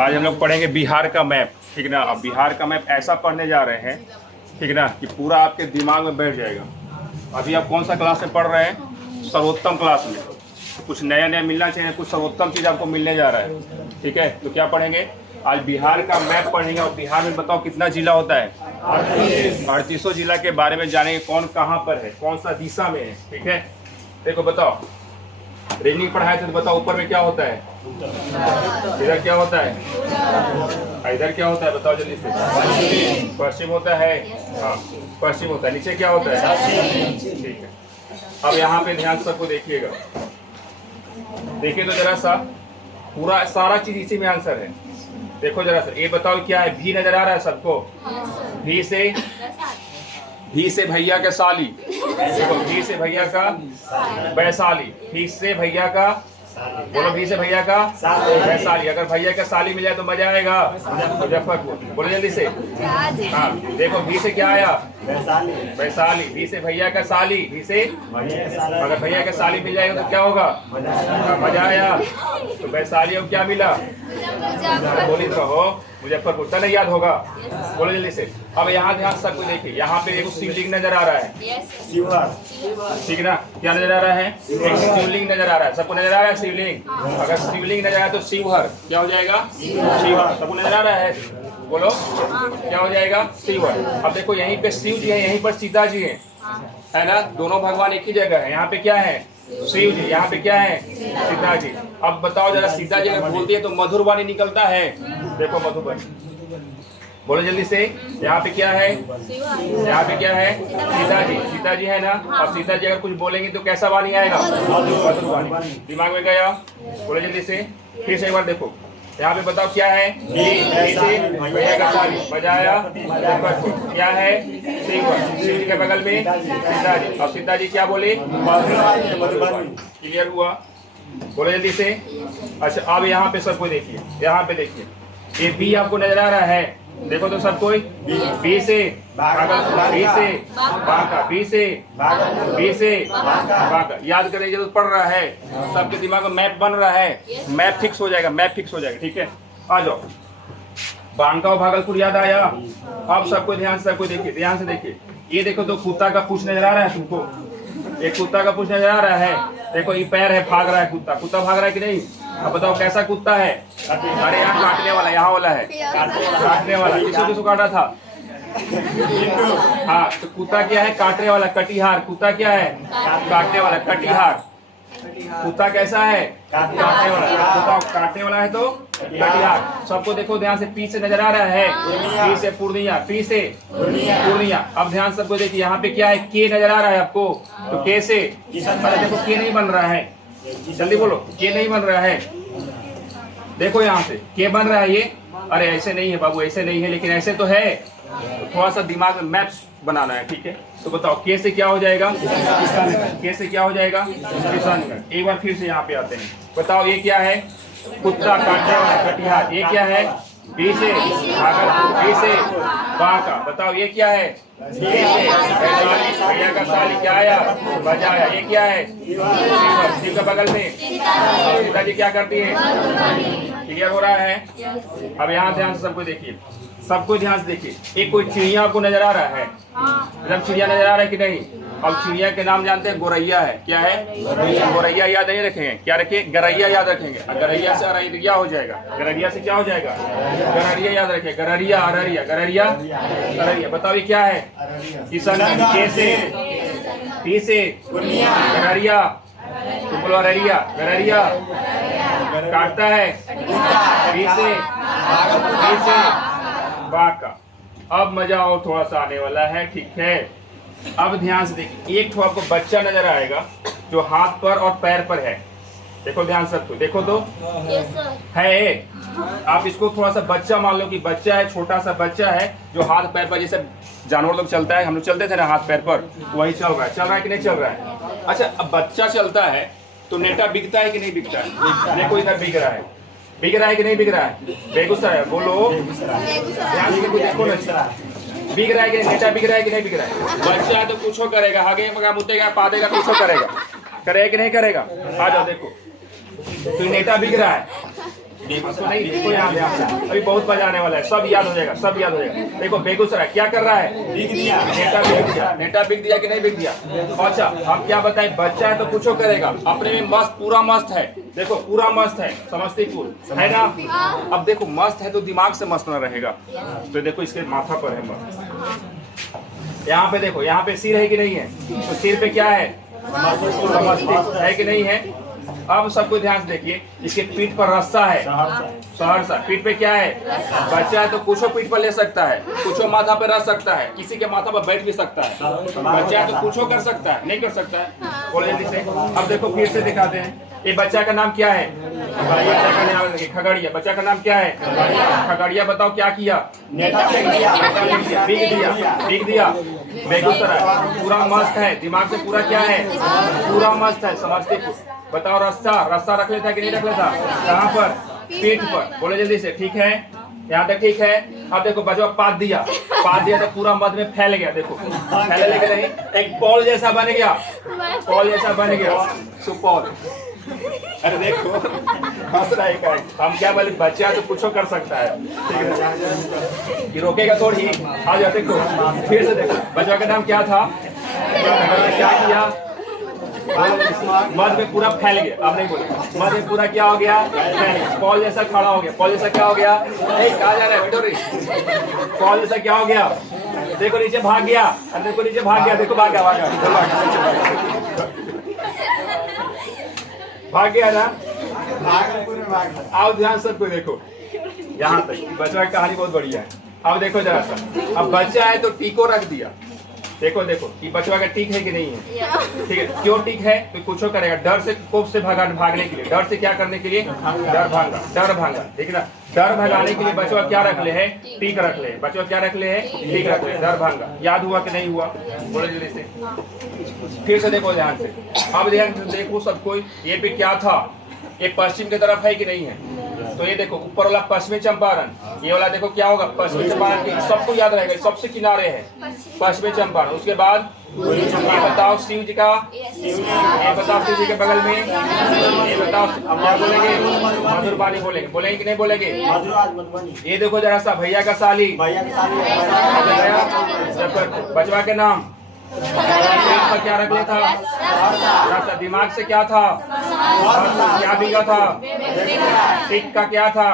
आज हम लोग पढ़ेंगे बिहार का मैप, ठीक ना। अब बिहार का मैप ऐसा पढ़ने जा रहे हैं, ठीक ना, कि पूरा आपके दिमाग में बैठ जाएगा। अभी आप कौन सा क्लास में पढ़ रहे हैं? सर्वोत्तम क्लास में। कुछ नया नया मिलना चाहिए, कुछ सर्वोत्तम चीज़ आपको मिलने जा रहा है, ठीक है। तो क्या पढ़ेंगे आज? बिहार का मैप पढ़ेंगे। और बिहार में बताओ कितना जिला होता है? 38 जिला के बारे में जानेंगे, कौन कहाँ पर है, कौन सा दिशा में है, ठीक है। देखो बताओ, रीजनिंग पढ़ाए थे तो बताओ ऊपर में क्या होता है? इधर क्या होता है? इधर क्या होता है? बताओ जल्दी से। पश्चिम होता है, हाँ पश्चिम होता है। नीचे क्या होता है? ठीक है। अब यहाँ पे ध्यान सबको देखिएगा, देखिए तो जरा सा, पूरा सारा चीज इसी में आंसर है। देखो जरा सा, ये बताओ क्या है? भी नजर आ रहा है सबको? भी से भैया का साली, देखो भी से भैया का वैशाली, भी से भैया का, बोलो भी से भैया का वैशाली। अगर भैया का साली मिल जाए तो मजा आएगा। मुजफ्फरपुर, बोलो जल्दी से। हाँ देखो, भी से क्या आया? वैशाली। भी से भैया का साली, भी से अगर भैया का साली मिल जाएगा तो क्या होगा? मजा आया। तो वैशाली और क्या मिला? बोली तो हो मुजफ्फरपुर, तो नहीं याद होगा? बोलो जल्दी से। अब यहाँ ध्यान सबको देखिए, यहाँ पे एक शिवलिंग नजर आ रहा है, ठीक ना। क्या नजर आ रहा है? एक शिवलिंग नजर आ रहा है। सबको नजर आ रहा है शिवलिंग? अगर शिवलिंग नजर आए तो शिवहर क्या हो जाएगा? शिवहर। सबको नजर आ रहा है? बोलो क्या हो जाएगा? शिवहर। अब देखो यहीं पे शिव जी है, यहीं पर सीता जी है ना। दोनों भगवान एक ही जगह है। यहाँ पे क्या है? शिव जी। यहाँ पे क्या है? सीता जी। अब बताओ जरा, सीता जी अगर बोलती है तो मधुर वाणी निकलता है। देखो मधुबनी, बोलो जल्दी से। यहाँ पे क्या है? यहाँ पे क्या है? सीता जी। सीता जी है ना। अब सीता जी अगर कुछ बोलेंगे तो कैसा वाणी आएगा? मधुर वाणी। दिमाग में गया? बोलो जल्दी से। फिर से एक बार देखो, यहाँ पे बताओ क्या है? भैया का साली, बजाया क्या है? शिव जी के बगल में सीता जी। अब सीता जी क्या बोले? क्लियर हुआ? बोलो जल्दी से। अच्छा अब यहाँ पे सबको देखिए, यहाँ पे देखिए, ये बी आपको नजर आ रहा है? देखो तो सब कोई, बी से बाका। याद करने की जरूरत पड़ रहा है, सबके दिमाग में मैप बन रहा है, मैप फिक्स हो जाएगा, मैप फिक्स हो जाएगा, ठीक है। आ जाओ, बांका और भागलपुर याद आया? अब सबको ध्यान से, सबको देखिए, ध्यान से देखिए। ये देखो तो कुत्ता का पूंछ नजर आ रहा है तुमको? एक कुत्ता का पूंछ नजर आ रहा है। देखो ये पैर है, भाग रहा है कुत्ता। कुत्ता भाग रहा है कि नहीं? अब बताओ कैसा कुत्ता है? अरे यहाँ काटने वाला, यहाँ वाला है काटने वाला। किसको काटा था? हाँ, तो कुत्ता क्या है? काटने वाला, कटिहार। कुत्ता क्या है? काटने वाला, कटिहार। कुत्ता कैसा है? काटने वाला। कुत्ता काटने वाला है तो कटिहार। सबको देखो ध्यान से, पी से नजर आ रहा है? पी से पूर्णिया, पी से पूर्णिया। अब ध्यान सबको देखिए, यहाँ पे क्या है? के नजर आ रहा है आपको? तो के से, देखो के नहीं बन रहा है, जल्दी बोलो, के नहीं बन रहा है। देखो यहाँ से के बन रहा है ये। अरे ऐसे नहीं है बाबू, ऐसे नहीं है, लेकिन ऐसे तो है। तो थोड़ा सा दिमाग में मैप्स बनाना है, ठीक है। तो बताओ के से क्या हो जाएगा? के से क्या हो जाएगा? किशनगढ़। एक बार फिर से यहाँ पे आते हैं, बताओ ये क्या है? कुत्ता काटने वाला, कटिहार। ये क्या है? बी से भागलपुर, बी से बांका। बताओ ये क्या है? भैया का साली, क्या आया? बजाया। ये क्या है? शिव के बगल में सीता जी क्या करती है? क्लियर हो रहा है? अब यहाँ ध्यान से सबको देखिए, सबको ध्यान से देखिए। एक कोई चिड़िया आपको नजर आ रहा है? मतलब चिड़िया नजर आ रहा है कि नहीं? अब चिड़िया के नाम जानते हैं? गोरैया है। क्या है? गोरैया याद नहीं रखेंगे, क्या रखे? गरैया याद रखेंगे। गरैया से अररिया हो जाएगा। गररिया से क्या हो जाएगा? गररिया याद रखे। गररिया, अररिया, गररिया, अररिया। बताओ ये क्या है? किशनगढ़। के से, पी से गररिया, तुम बोलो अररिया, गररिया। काटता है बी से बाका। अब मजा और थोड़ा सा आने वाला है, ठीक है। अब ध्यान से देखिए, एक तो आपको बच्चा नजर आएगा जो हाथ पर और पैर पर है। देखो ध्यान से, देखो तो है। आप इसको थोड़ा सा बच्चा मान लो कि बच्चा है, छोटा सा बच्चा है जो हाथ पैर पर, जैसे जानवर लोग चलता है, हम लोग चलते थे ना हाथ पैर पर, वही चल रहा है कि नहीं चल रहा है? अच्छा अब बच्चा चलता है तो नेटा बिकता है कि नहीं बिकता है? देखो इधर बिक रहा है, बिक रहा है कि नहीं बिक रहा है? बेगूसराय, बोलो ध्यान से देखो ना, बिक रहा है कि नेटा बिक रहा है कि नहीं बिक रहा है? बच्चा है तो कुछ करेगा, हागे मगा मुतेगा, पादेगा, कुछ करेगा कि नहीं करेगा? आ जाओ देखो, तो नेटा बिक रहा है, इसको नहीं, देखो यहाँ पे अभी बहुत मजा आने वाला है, सब याद हो जाएगा, सब याद हो जाएगा। देखो बेगूसराय क्या कर रहा है, नेटा बिक दिया, नेटा बिक दिया कि नहीं बिक दिया। अच्छा हम क्या बताएं, बच्चा है तो कुछ करेगा, अपने में मस्त, पूरा मस्त है, देखो पूरा मस्त है, समस्तीपुर है ना। अब देखो मस्त है तो दिमाग से मस्त न रहेगा, तो देखो इसके माथा पर है मस्त। यहाँ पे देखो, यहाँ पे सिर है कि नहीं है, तो सिर पे क्या है, समस्तीपुर है कि नहीं है। अब सबको ध्यान से देखिए, इसके पीठ पर रस्सा है, सहरसा। पीठ पे क्या है, बच्चा है तो कुछो पीठ पर ले सकता है, कुछो माथा पे रख सकता है, किसी के माथा पर बैठ भी सकता है। बच्चा है तो कुछो कर सकता है, नहीं कर सकता है, बोले जल्दी से। अब देखो फिर से दिखाते हैं, ये बच्चा का नाम क्या है, बच्चा का नाम खगड़िया। बच्चा का नाम क्या है, खगड़िया। बताओ क्या किया, बिक दिया। बेगूसराय पूरा मस्त है, दिमाग से पूरा क्या है, पूरा मस्त है, समस्तीपुर। बताओ रस्सा रख लेता कि नहीं रख लेता, कहाँ पर, पीठ पर, बोले जल्दी से। ठीक है, यहाँ तक ठीक है। अब देखो बचवा पाद दिया तो पूरा मध में फैल गया, देखो फैले लेके नहीं, एक पॉल जैसा बन गया, पॉल जैसा बन गया, सुपौल। अरे देखो हंस रहा है, हम क्या बोले, बच्चा तो कुछ कर सकता है, ठीक है, ये रोकेगा थोड़ी। आ जाओ देखो, फिर से देखो, बच्चा का नाम क्या था, क्या किया, मध में पूरा फैल गया। आप नहीं बोले, मध में पूरा क्या हो गया, पॉल जैसा खड़ा हो गया। पॉल जैसा क्या हो गया, कहा जा रहा है बेटो रे, पॉल जैसा क्या हो गया, देखो नीचे भाग गया, देखो नीचे भाग गया, देखो भाग गया ना। आओ ध्यान सबको देखो, यहाँ तक बच्चा की कहानी बहुत बढ़िया है। अब देखो जरा सा, अब बच्चा है तो टीको रख दिया, देखो कि बचवा का टीक है कि नहीं है, ठीक है। क्यों टीक है, तो कुछ करेगा, डर से, कोप से भागने के लिए, डर से क्या करने के लिए, डर भागा, ठीक है ना। डर भगाने के लिए बचवा क्या रख ले है, टीक रख ले। बचवा क्या रख ले है, टीक रख ले, डर भागा। याद हुआ कि नहीं हुआ, बोले जल्दी से। फिर से देखो ध्यान से, अब ध्यान से देखो सबको, ये पे क्या था, ये पश्चिम की तरफ है कि नहीं है, तो ये देखो ऊपर वाला पश्चिमी चंपारण, ये वाला देखो क्या होगा, पश्चिमी चंपारण। सबको याद रहेगा, सबसे किनारे है पश्चिमी चंपारण। उसके बाद ये बताओ शिव जी का, ये बताओ शिव जी के बगल में, ये बताओ क्या बोलेंगे, मधुरवाणी बोलेंगे, बोलेंगे कि नहीं बोलेंगे। ये देखो जरा सा, भैया का साली, बचवा के नाम क्या रख लेता, दिमाग से क्या था, क्या बिगा था, टिक का क्या था,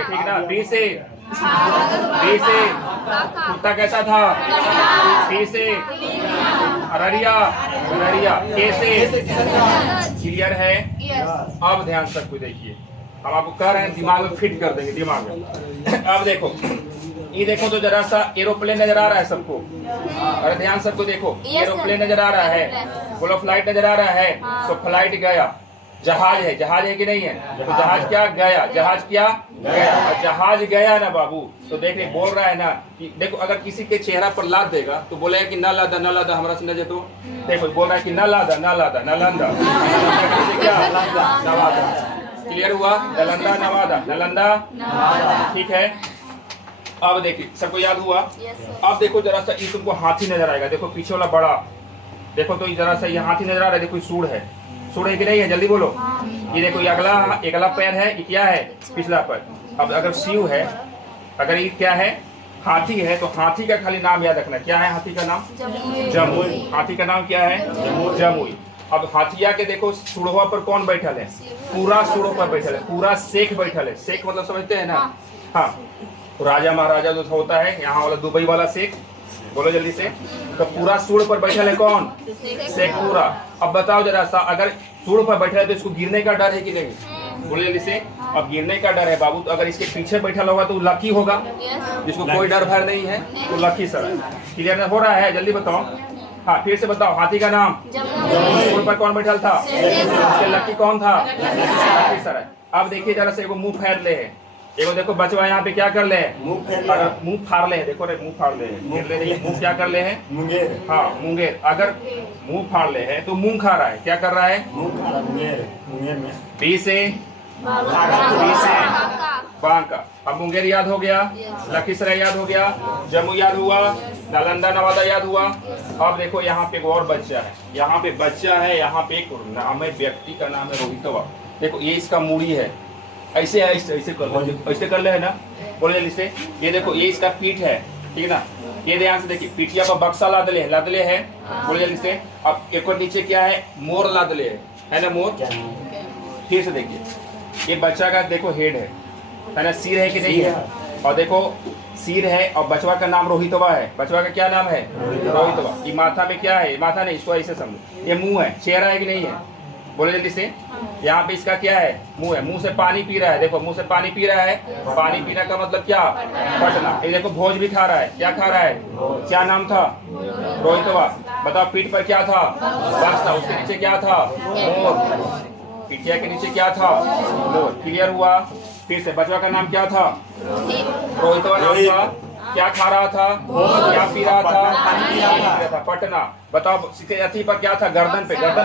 ठीक ना। बी से कुत्ता कैसा था, सी से अररिया, कैसे, क्लियर है। अब ध्यान से सबको देखिए, हम आपको कह रहे हैं दिमाग में फिट कर देंगे, दिमाग में। अब देखो, ये देखो तो जरा सा एरोप्लेन नजर आ रहा है सबको, अरे ध्यान सबको देखो, एरोप्लेन नजर आ रहा है, बोलो फ्लाइट नजर आ रहा है, तो फ्लाइट गया। जहाज है कि नहीं है, तो जहाज क्या गया, जहाज गया ना बाबू। तो देखिए बोल रहा है ना कि देखो, अगर किसी के चेहरा पर लाद देगा तो बोलेगा कि न लादा हमारा सुना जे। तो देखो बोल रहा है कि न लादा नालंदा, क्या नवादा, क्लियर हुआ, नालंदा, ठीक है। अब देखिए सबको याद हुआ। अब देखो जरा सा, ये तुमको हाथी नजर आएगा, देखो पीछे वाला बड़ा, देखो तो जरा सा ये हाथी नजर आ रहा है, देखो सूढ़ है कि नहीं है, जल्दी बोलो। ये देखो ये अगला पैर है, ये क्या है, पिछला पैर। अब अगर शिव है, अगर ये क्या है, हाथी है, तो हाथी का खाली नाम याद रखना, क्या है हाथी का नाम, जमुई। हाथी का नाम क्या है, जमुई। अब हाथिया के देखो सूढ़वा पर कौन बैठल है, पूरा सूढ़ों पर बैठल है, पूरा शेख बैठल है। शेख मतलब समझते हैं ना, हाँ, तो राजा महाराजा जो होता है, यहाँ वाला दुबई वाला शेख, बोलो जल्दी से। तो पूरा सूढ़ पर बैठल है कौन, शेख पूरा। अब बताओ जरा सा, अगर सूढ़ पर बैठा है तो इसको गिरने का डर है कि नहीं, बोलो जल्दी से। अब गिरने का डर है बाबू, तो अगर इसके पीछे बैठा होगा तो लकी होगा, जिसको कोई डर भर नहीं है तो लकी सर है। क्लियर हो रहा है, जल्दी बताओ। हाँ फिर से बताओ, हाथी का नाम, सूढ़ पर कौन बैठल था, लकी कौन था, लकी सर है। अब देखिए जरा से, एगो मुंह फेर ले है, एगो देखो बचवा यहाँ पे क्या कर ले, मुंह फाड़ ले, देखो रे मुंह फाड़ ले, मुंह क्या कर ले है, मुंगेर। हाँ मुंगेर, अगर मुंह फाड़ ले है तो मुंह खा रहा है, क्या कर रहा है, मुंगेर में। बी से बांका। अब मुंगेर याद हो गया, लखीसराय याद हो गया, जम्मू याद हुआ, नालंदा नवादा याद हुआ। अब देखो यहाँ पे एक और बच्चा है, यहाँ पे एक नाम है, व्यक्ति का नाम है रोहितवा। देखो ये इसका मूड़ी है, ऐसे है, ऐसे कर लो, ऐसे कर ले है ना, बोले जल्दी से। ये देखो ये इसका पीठ है, ठीक है ना, ये ध्यान से देखिए, पीठिया पर बक्सा लादले है, बोले जल्दी से। अब एक और नीचे क्या है, मोर लादले है ना, मोर। फिर से देखिए, ये बच्चा का देखो हेड है ना, सिर है कि नहीं है, और देखो सिर है, और बचवा का नाम रोहितवा है। बचवा का क्या नाम है, रोहितवा। ये माथा में क्या है, माथा नहीं, इसको ऐसे समझो, ये मुंह है, चेहरा है कि नहीं है, बोले जल्दी से। यहाँ पे इसका क्या है, मुंह है, मुंह से पानी पी रहा है, देखो मुंह से पानी पी रहा है। पानी पीना का मतलब क्या, पटना। ये देखो भोज भी खा रहा है, क्या खा रहा है, क्या नाम था, रोहितवा। बताओ पीठ पर क्या था, बक्सा, उसके नीचे क्या था, मोर। पिठिया के नीचे क्या था, मोर। क्लियर हुआ। फिर से बचवा का नाम क्या था, रोहितवा नाम था। क्या खा रहा था, क्या पी रहा था, पटना। बताओ अथी पर क्या था, गर्दन पे ना था,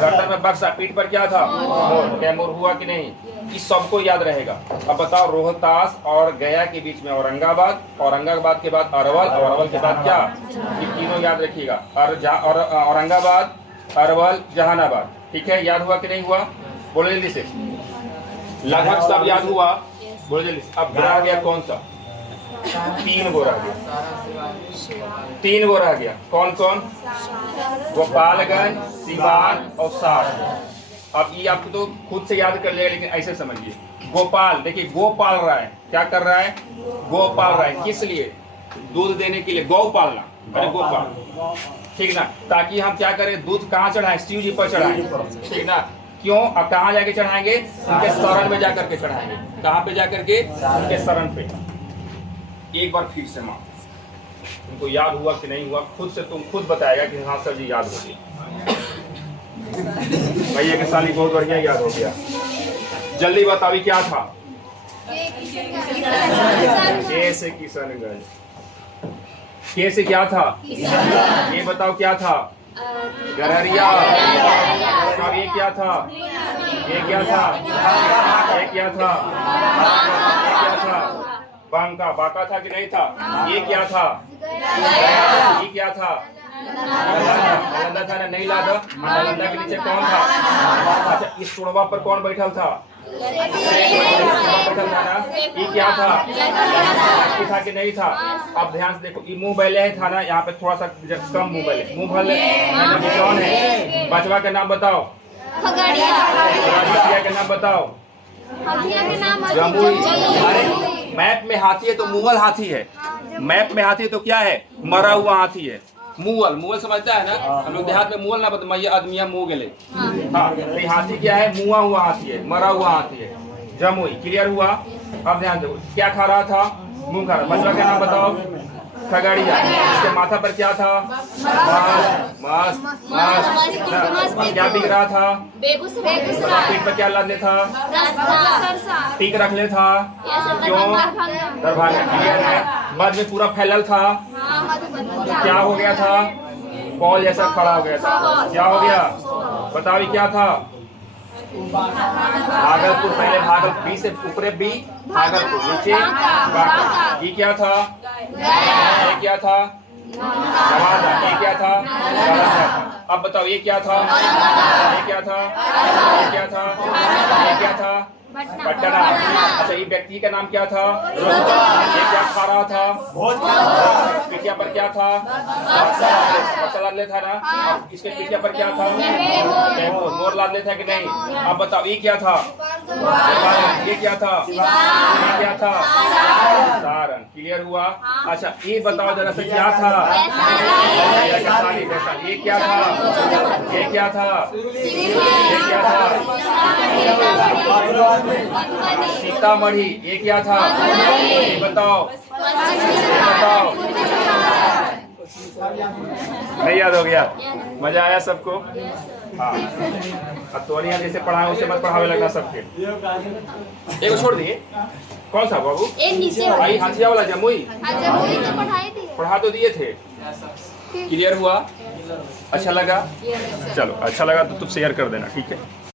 गर्दन में बक्सा, पीठ पर क्या था, मोर। कैमूर हुआ कि नहीं, इस सबको याद रहेगा। अब बताओ रोहतास और गया के बीच में औरंगाबाद, औरंगाबाद के बाद अरवल, और अरवल के बाद क्या, ये तीनों याद रखिएगा। औरंगाबाद, अरवल, जहानाबाद, ठीक है। याद हुआ कि नहीं हुआ, बोलो जल्दी से। लगभग सब याद हुआ, बोलो जल्दी से। अब रह गया कौन सा, 3 गो रह गया, 3 गो रह गया। कौन कौन, गोपालगंज, सिवान और सारण। अब ये आपको तो खुद से याद कर लेगा, लेकिन ऐसे समझिए। गोपाल, देखिए गो पाल रहा है, क्या कर रहा है, गो पाल रहा है। किस लिए, दूध देने के लिए, गौ पालना, अरे गोपाल, ठीक ना। ताकि हम क्या करें, दूध कहाँ चढ़ाएं, शिव जी पर चढ़ाएं, ठीक ना। क्यों, अब कहाँ जाके चढ़ाएंगे, उनके शरण में जाकर के चढ़ाएंगे। कहाँ पे जाकर के, उनके शरण पे। एक बार फिर से माँ, तुमको याद हुआ कि नहीं हुआ, खुद से तुम खुद बताएगा कि हाँ सर जी याद हो गया। भैया के साली बहुत बढ़िया याद हो गया। जल्दी बताओ क्या था, कैसे किशनगंज, कैसे क्या था, ये बताओ क्या था, गरहरिया। अब ये क्या था, ये क्या था, ये क्या था, ये क्या था, बांका, बांका था कि नहीं था। ये क्या था, ये क्या था, नालंदा था ना, नहीं लादा। नालंदा के नीचे कौन था, अच्छा इस सुड़वा पर कौन बैठल था, बैठल था ना। ये क्या था, था कि नहीं था। अब ध्यान से देखो, ये मुंह बैले था ना, यहाँ पे थोड़ा सा कम मुंह बैले, मुंह भले कौन है, बचवा का नाम बताओ, खगड़िया का नाम बताओ, जमुई। अरे मैप में हाथी है तो मुगल हाथी है, मैप में हाथी है तो क्या है, मरा हुआ हाथी है, मुगल। मुगल समझता है ना, हम लोग देहात में मुगल ना बता, आदमिया मुँह गले। हाँ, तो हाथी क्या है, मुआ हुआ हाथी है, मरा हुआ हाथी है, जमुई। क्लियर हुआ। अब ध्यान दो, क्या खा रहा था, मुंह खा रहा। बचवा का नाम बताओ, खगड़िया। इसके माथा पर क्या था, मांस, क्या बिक रहा था, पीठ पर क्या लादने था, पीक रखने था, क्यों, दरभंगा। क्लियर है। मध में पूरा फैलल था, क्या हो गया था, बॉल जैसा खड़ा हो गया था, क्या हो गया, बताओ क्या था, भागलपुर। पहले भागलपुर, बी से ऊपरे बी, भागलपुर, नीचे बांका। ये क्या था, ये क्या था, ये क्या था, अब बताओ ये क्या था, ये क्या था, ये क्या था, ये क्या था, पटना। अच्छा ये व्यक्ति का नाम क्या था, ये क्या खा रहा था, पिठिया पर क्या था, बक्सा लादले था ना। इसके पिठिया पर क्या था, मोर लादले था कि नहीं। अब बताओ ये क्या था, ये क्या था, ये क्या था, सारण। क्लियर हुआ। अच्छा ये बताओ जरा से क्या था, ये क्या था, ये क्या था, ये क्या था, सीतामढ़ी। ये क्या था, ये बताओ, बताओ। नहीं याद हो गया, मजा आया सबको। हाँ, अब तो यहाँ जैसे पढ़ाए उसे मत पढ़ावे लगना सबके। एक छोड़ दिए, कौन सा बाबू, भाई हाथिया वाला, जमुई। पढ़ा तो दिए थे। क्लियर हुआ, अच्छा लगा, चलो अच्छा लगा तो तुम शेयर कर देना, ठीक है।